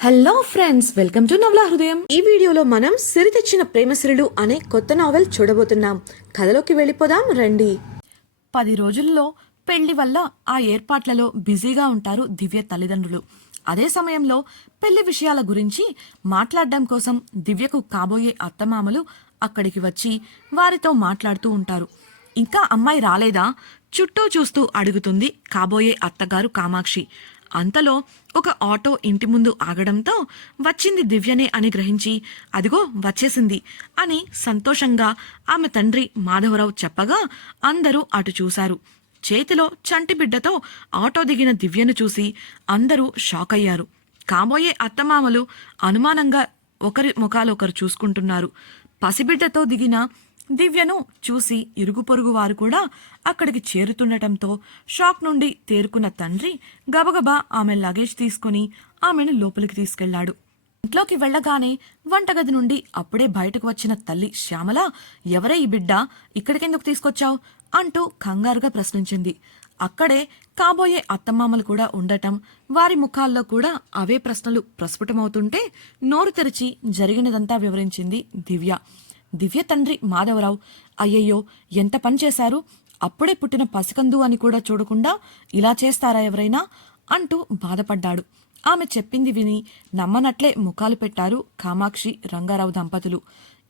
Hello friends, welcome to నవలా హృదయం. ఈ వీడియోలో మనం సిరి తెచ్చిన ప్రేమసిరులు అనే కొత్త నావెల్ చూడబోతున్నాం. కథలోకి వెళ్ళిపోదాం రండి. 10 రోజుల్లో పెళ్లి వల్ల ఆ ఏర్పాట్లలో బిజీగా ఉంటారు దివ్య తల్లిదండ్రులు. అదే సమయంలో పెళ్లి విషయాల గురించి మాట్లాడడం కోసం దివ్యకు కాబోయే అత్తమామలు అక్కడికి వచ్చి వారితో మాట్లాడుతూ ఉంటారు. ఇంకా అమ్మాయి రాలేదా? చుట్టూ చూస్తూ అడుగుతుంది కాబోయే అత్తగారు కామాక్షి. అంతలో ఒక ఆటో ఇంటి ముందు ఆగడంతో వచ్చింది దివ్యనే అని గ్రహించి అదిగో వచ్చేసింది అని సంతోషంగా ఆమె తండ్రి మాధవరావు చెప్పగా అందరూ అటు చూశారు. చేతిలో చంటి బిడ్డతో ఆటో దిగిన దివ్యను చూసి అందరూ షాక్ అయ్యారు. కాబోయే అత్తమామలు అనుమానంగా ఒకరి ముఖాలొకరు చూసుకుంటున్నారు. పసిబిడ్డతో దిగిన దివ్యను చూసి ఇరుగు పొరుగు వారు కూడా అక్కడికి చేరుతుండటంతో షాక్ నుండి తేరుకున్న తండ్రి గబగబా ఆమె లగేజ్ తీసుకుని ఆమెను లోపలికి తీసుకెళ్లాడు. ఇంట్లోకి వెళ్లగానే వంటగది నుండి అప్పుడే బయటకు వచ్చిన తల్లి శ్యామల, ఎవరే ఈ బిడ్డ, ఇక్కడికెందుకు తీసుకొచ్చావు అంటూ కంగారుగా ప్రశ్నించింది. అక్కడే కాబోయే అత్తమామలు కూడా ఉండటం, వారి ముఖాల్లో కూడా అవే ప్రశ్నలు ప్రస్ఫుటమవుతుంటే నోరు తెరిచి జరిగినదంతా వివరించింది దివ్య. దివ్య తండ్రి మాధవరావు, అయ్యయ్యో ఎంత పని చేశారు, అప్పుడే పుట్టిన పసికందు అని కూడా చూడకుండా ఇలా చేస్తారా ఎవరైనా అంటూ బాధపడ్డాడు. ఆమె చెప్పింది విని నమ్మనట్లే ముఖాలు పెట్టారు కామాక్షి రంగారావు దంపతులు.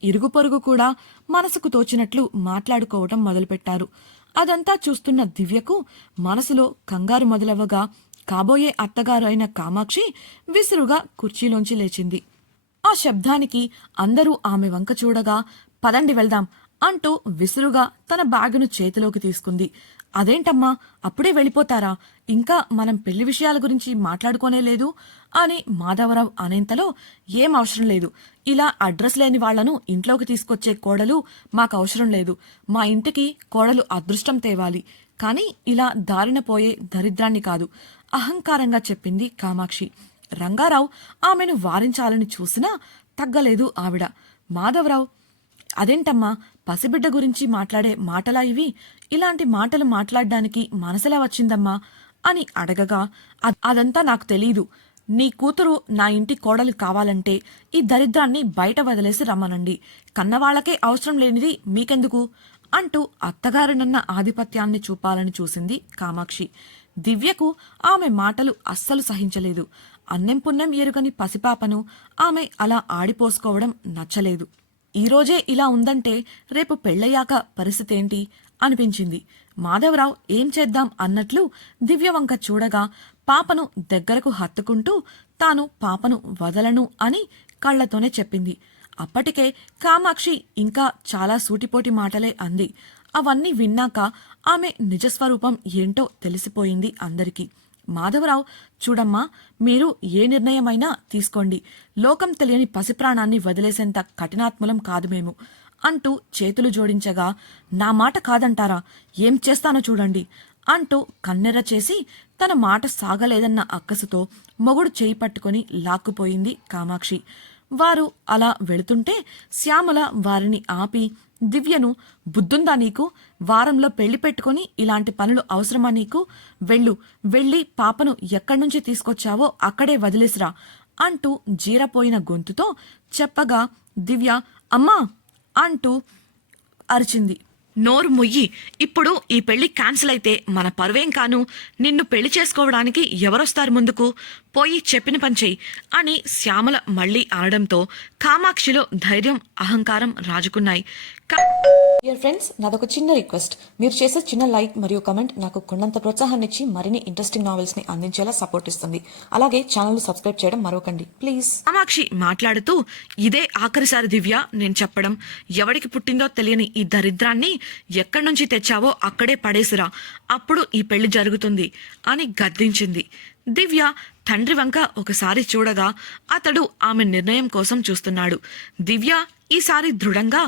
ఇరుగు పొరుగు కూడా మనసుకు తోచినట్లు మాట్లాడుకోవటం మొదలుపెట్టారు. అదంతా చూస్తున్న దివ్యకు మనసులో కంగారు మొదలవ్వగా కాబోయే అత్తగారు అయిన కామాక్షి విసురుగా కుర్చీలోంచి లేచింది. ఆ శబ్దానికి అందరూ ఆమె వంక చూడగా పదండి వెళ్దాం అంటూ విసురుగా తన బ్యాగును చేతిలోకి తీసుకుంది. అదేంటమ్మా, అప్పుడే వెళ్ళిపోతారా? ఇంకా మనం పెళ్లి విషయాల గురించి మాట్లాడుకోనే లేదు అని మాధవరావు అనేంతలో ఏం అవసరం లేదు, ఇలా అడ్రస్ లేని వాళ్లను ఇంట్లోకి తీసుకొచ్చే కోడలు మాకు అవసరం లేదు. మా ఇంటికి కోడలు అదృష్టం తేవాలి, కానీ ఇలా దారిన పోయే దరిద్రాన్ని కాదు అహంకారంగా చెప్పింది కామాక్షి. రంగారావు ఆమెను వారించాలని చూసినా తగ్గలేదు ఆవిడ. మాధవరావు, అదేంటమ్మా, పసిబిడ్డ గురించి మాట్లాడే మాటలా ఇవి? ఇలాంటి మాటలు మాట్లాడడానికి మనసులా వచ్చిందమ్మా అని అడగగా, అదంతా నాకు తెలీదు. నీ కూతురు నా ఇంటి కోడలు కావాలంటే ఈ దరిద్రాన్ని బయట వదిలేసి రమ్మనండి. కన్నవాళ్లకే అవసరం లేనిది మీకెందుకు అంటూ అత్తగారినన్న ఆధిపత్యాన్ని చూపాలని చూసింది కామాక్షి. దివ్యకు ఆమె మాటలు అస్సలు సహించలేదు. అన్నెం పుణ్యం ఎరుగని పసిపాపను ఆమె అలా ఆడిపోసుకోవడం నచ్చలేదు. ఈరోజే ఇలా ఉందంటే రేపు పెళ్ళయ్యాక పరిస్థితేంటి అనిపించింది. మాధవరావు ఏం చేద్దాం అన్నట్లు దివ్య వంక చూడగా పాపను దగ్గరకు హత్తుకుంటూ తాను పాపను వదలను అని కళ్లతోనే చెప్పింది. అప్పటికే కామాక్షి ఇంకా చాలా సూటిపోటి మాటలే అంది. అవన్నీ విన్నాక ఆమె నిజస్వరూపం ఏంటో తెలిసిపోయింది అందరికీ. మాధవరావు, చూడమ్మా, మీరు ఏ నిర్ణయమైనా తీసుకోండి, లోకం తెలియని పసిప్రాణాన్ని వదిలేసేంత కఠినాత్ములం కాదు మేము అంటూ చేతులు జోడించగా, నా మాట కాదంటారా, ఏం చేస్తానో చూడండి అంటూ కన్నెర్ర చేసి తన మాట సాగలేదన్న అక్కసుతో మొగుడు చేయి పట్టుకుని లాక్కుపోయింది కామాక్షి. వారు అలా వెళుతుంటే శ్యామల వారిని ఆపి, దివ్యను, బుద్ధుందా నీకు? వారంలో పెళ్లి పెట్టుకుని ఇలాంటి పనులు అవసరమా నీకు? వెళ్ళి పాపను ఎక్కడ్నుంచి తీసుకొచ్చావో అక్కడే వదిలేసిరా అంటూ జీరపోయిన గొంతుతో చెప్పగా దివ్య అమ్మా అంటూ అరిచింది. నోరు ముయ్యి, ఇప్పుడు ఈ పెళ్లి క్యాన్సిల్ అయితే మన పరువేం కాను, నిన్ను పెళ్లి చేసుకోవడానికి ఎవరొస్తారు ముందుకు, పోయి చెప్పిన పని చెయ్యి అని శ్యామల మళ్లీ అనడంతో కామాక్షిలో ధైర్యం అహంకారం రాజుకున్నాయి. డియర్ ఫ్రెండ్స్, నాదొక చిన్న రిక్వెస్ట్. మీరు చేసే చిన్న లైక్ మరియు కమెంట్ నాకు కొండంత ప్రోత్సాహాన్ని ఇచ్చి మరిన్ని ఇంట్రెస్టింగ్ నావెల్స్ ని అందించేలా సపోర్ట్ ఇస్తుంది. అలాగే ఛానల్ సబ్స్క్రైబ్ చేయడం మరవకండి ప్లీజ్. కామాక్షి మాట్లాడుతూ, ఇదే ఆఖరిసారి దివ్య నేను చెప్పడం, ఎవడికి పుట్టిందో తెలియని ఈ దరిద్రాన్ని ఎక్కడి నుంచి తెచ్చావో అక్కడే పడేసిరా, అప్పుడు ఈ పెళ్లి జరుగుతుంది అని గద్దించింది. దివ్య తండ్రి వంక ఒకసారి చూడగా అతడు ఆమె నిర్ణయం కోసం చూస్తున్నాడు. దివ్య ఈసారి దృఢంగా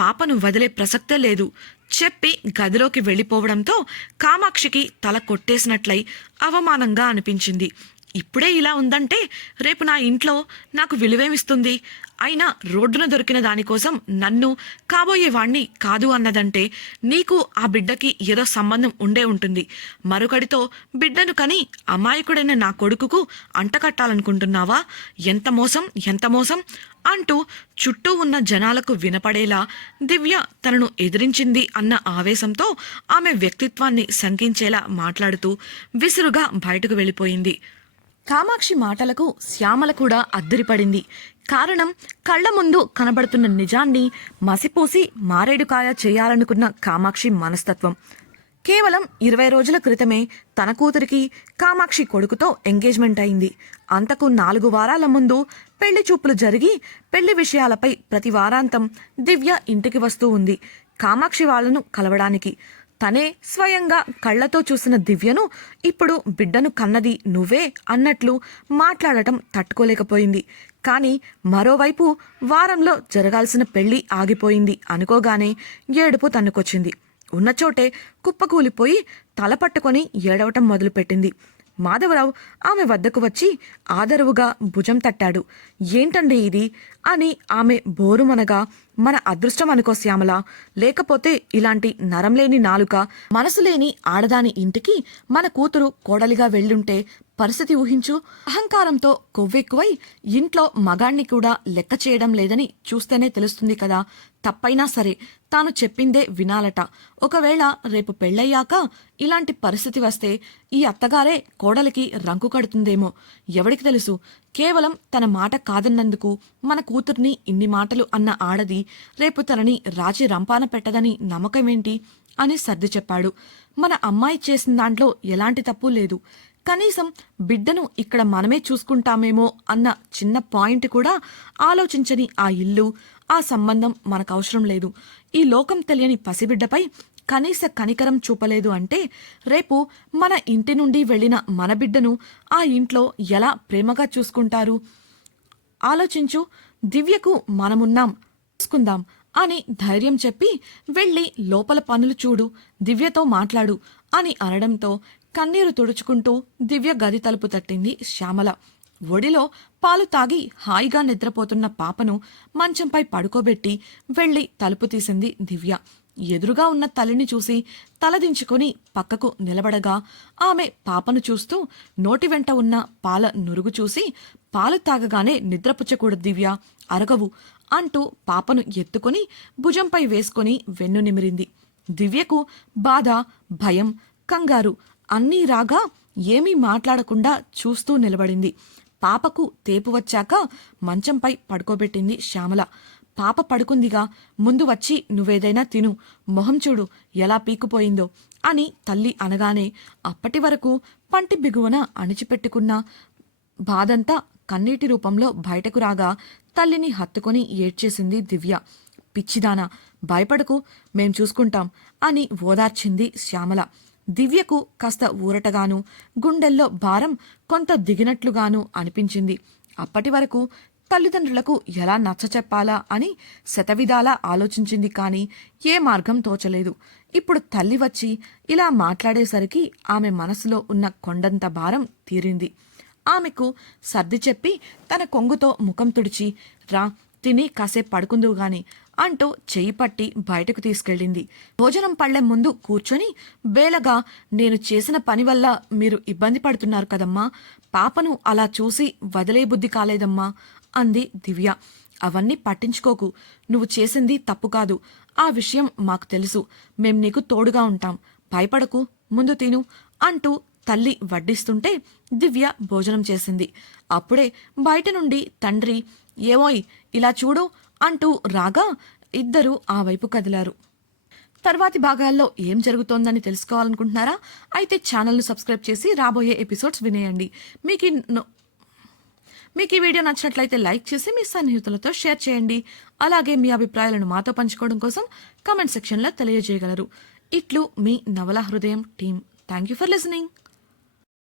పాపను వదిలే ప్రసక్తే లేదు చెప్పి గదిలోకి వెళ్లిపోవడంతో కామాక్షికి తల కొట్టేసినట్లయి అవమానంగా అనిపించింది. ఇప్పుడే ఇలా ఉందంటే రేపు నా ఇంట్లో నాకు విలువేమిస్తుంది? అయినా రోడ్డున దొరికిన దానికోసం నన్ను కాబోయే వాణ్ణి కాదు అన్నదంటే నీకు ఆ బిడ్డకి ఏదో సంబంధం ఉండే ఉంటుంది. మరొకడితో బిడ్డను కని అమాయకుడైన నా కొడుకుకు అంటకట్టాలనుకుంటున్నావా? ఎంత మోసం, ఎంత మోసం అంటూ చుట్టూ ఉన్న జనాలకు వినపడేలా దివ్య తనను ఎదిరించింది అన్న ఆవేశంతో ఆమె వ్యక్తిత్వాన్ని శంకించేలా మాట్లాడుతూ విసురుగా బయటకు వెళ్ళిపోయింది. కామాక్షి మాటలకు శ్యామల కూడా అద్దరిపడింది. కారణం, కళ్ల ముందు కనబడుతున్న నిజాన్ని మసిపూసి మారేడుకాయ చేయాలనుకున్న కామాక్షి మనస్తత్వం. కేవలం 20 రోజుల క్రితమే తన కూతురికి కామాక్షి కొడుకుతో ఎంగేజ్మెంట్ అయింది. అంతకు 4 వారాల ముందు పెళ్లి చూపులు జరిగి పెళ్లి విషయాలపై ప్రతి వారాంతం దివ్య ఇంటికి వస్తూ ఉంది కామాక్షి వాళ్లను కలవడానికి. తనే స్వయంగా కళ్లతో చూసిన దివ్యను ఇప్పుడు బిడ్డను కన్నది నువ్వే అన్నట్లు మాట్లాడటం తట్టుకోలేకపోయింది. కానీ మరోవైపు వారంలో జరగాల్సిన పెళ్లి ఆగిపోయింది అనుకోగానే ఏడుపు తన్నుకొచ్చింది. ఉన్నచోటే కుప్పకూలిపోయి తల పట్టుకొని ఏడవటం మొదలుపెట్టింది. మాధవరావు ఆమె వద్దకు వచ్చి ఆదరవుగా భుజం తట్టాడు. ఏంటండి ఇది అని ఆమె బోరుమనగా, మన అదృష్టం అనుకో శ్యామల, లేకపోతే ఇలాంటి నరంలేని నాలుక, మనసులేని ఆడదాని ఇంటికి మన కూతురు కోడలిగా వెళ్ళుంటే పరిస్థితి ఊహించు. అహంకారంతో కొవ్వెక్కువై ఇంట్లో మగాణ్ణి కూడా లెక్క చేయడం లేదని చూస్తేనే తెలుస్తుంది కదా. తప్పైనా సరే తాను చెప్పిందే వినాలట. ఒకవేళ రేపు పెళ్ళయ్యాక ఇలాంటి పరిస్థితి వస్తే ఈ అత్తగారే కోడలికి రంకు కడుతుందేమో, ఎవడికి తెలుసు. కేవలం తన మాట కాదన్నందుకు మన కూతుర్ని ఇన్ని మాటలు అన్న ఆడది రేపు తనని రాజీ రంపాన పెట్టదని నమ్మకమేంటి అని సర్ది చెప్పాడు. మన అమ్మాయి చేసిన దాంట్లో ఎలాంటి తప్పు లేదు. కనీసం బిడ్డను ఇక్కడ మనమే చూసుకుంటామేమో అన్న చిన్న పాయింట్ కూడా ఆలోచించని ఆ ఇల్లు, ఆ సంబంధం మనకవసరం లేదు. ఈ లోకం తెలియని పసిబిడ్డపై కనీస కనికరం చూపలేదు అంటే రేపు మన ఇంటి నుండి వెళ్ళిన మన బిడ్డను ఆ ఇంట్లో ఎలా ప్రేమగా చూసుకుంటారు? ఆలోచించు. దివ్యకు మనమున్నాం, చూసుకుందాం అని ధైర్యం చెప్పి వెళ్ళి లోపల పనులు చూడు, దివ్యతో మాట్లాడు అని అనడంతో కన్నీరు తుడుచుకుంటూ దివ్య గది తలుపు తట్టింది శ్యామల. ఒడిలో పాలు తాగి హాయిగా నిద్రపోతున్న పాపను మంచంపై పడుకోబెట్టి వెళ్లి తలుపు తీసింది దివ్య. ఎదురుగా ఉన్న తల్లిని చూసి తలదించుకుని పక్కకు నిలబడగా ఆమె పాపను చూస్తూ నోటి వెంట ఉన్న పాల నురుగు చూసి, పాలు తాగగానే నిద్రపుచ్చకూడదు దివ్య, అరగవు అంటూ పాపను ఎత్తుకుని భుజంపై వేసుకుని వెన్ను నిమిరింది. దివ్యకు బాధ, భయం, కంగారు అన్నీ రాగా ఏమీ మాట్లాడకుండా చూస్తూ నిలబడింది. పాపకు తేపు వచ్చాక మంచంపై పడుకోబెట్టింది శ్యామల. పాప పడుకుందిగా, ముందు వచ్చి నువ్వేదైనా తిను, మొహం చూడు ఎలా పీకుపోయిందో అని తల్లి అనగానే అప్పటి వరకు పంటి బిగువన అణిచిపెట్టుకున్న బాధంతా కన్నీటి రూపంలో బయటకు రాగా తల్లిని హత్తుకొని ఏడ్చేసింది దివ్య. పిచ్చిదానా, భయపడకు, మేం చూసుకుంటాం అని ఓదార్చింది శ్యామల. దివ్యకు కాస్త ఊరటగాను, గుండెల్లో భారం కొంత దిగినట్లుగాను అనిపించింది. అప్పటి వరకు తల్లిదండ్రులకు ఎలా నచ్చచెప్పాలా అని శతవిధాలా ఆలోచించింది. కానీ ఏ మార్గం తోచలేదు. ఇప్పుడు తల్లి వచ్చి ఇలా మాట్లాడేసరికి ఆమె మనసులో ఉన్న కొండంత భారం తీరింది. ఆమెకు సర్ది చెప్పి తన కొంగుతో ముఖం తుడిచి, రా తిని కాసేపు పడుకుందువు గాని అంటూ చెయ్యి పట్టి బయటకు తీసుకెళ్ళింది. భోజనం పళ్ళెం ముందు కూర్చొని బేలగా, నేను చేసిన పని వల్ల మీరు ఇబ్బంది పడుతున్నారు కదమ్మా, పాపను అలా చూసి వదిలే బుద్ధి కాలేదమ్మా అంది దివ్య. అవన్నీ పట్టించుకోకు, నువ్వు చేసింది తప్పు కాదు, ఆ విషయం మాకు తెలుసు, మేం నీకు తోడుగా ఉంటాం, భయపడకు, ముందు తిను అంటూ తల్లి వడ్డిస్తుంటే దివ్య భోజనం చేసింది. అప్పుడే బయట నుండి తండ్రి, ఏమోయ్ ఇలా చూడు అంటూ రాగా ఇద్దరూ ఆ వైపు కదిలారు. తర్వాతి భాగాల్లో ఏం జరుగుతోందని తెలుసుకోవాలనుకుంటున్నారా? అయితే ఛానల్ను సబ్స్క్రైబ్ చేసి రాబోయే ఎపిసోడ్స్ వినేయండి. మీకు ఈ వీడియో నచ్చినట్లయితే లైక్ చేసి మీ సన్నిహితులతో షేర్ చేయండి. అలాగే మీ అభిప్రాయాలను మాతో పంచుకోవడం కోసం కామెంట్ సెక్షన్లో తెలియజేయగలరు. ఇట్లు మీ నవల హృదయం team. Thank you for listening.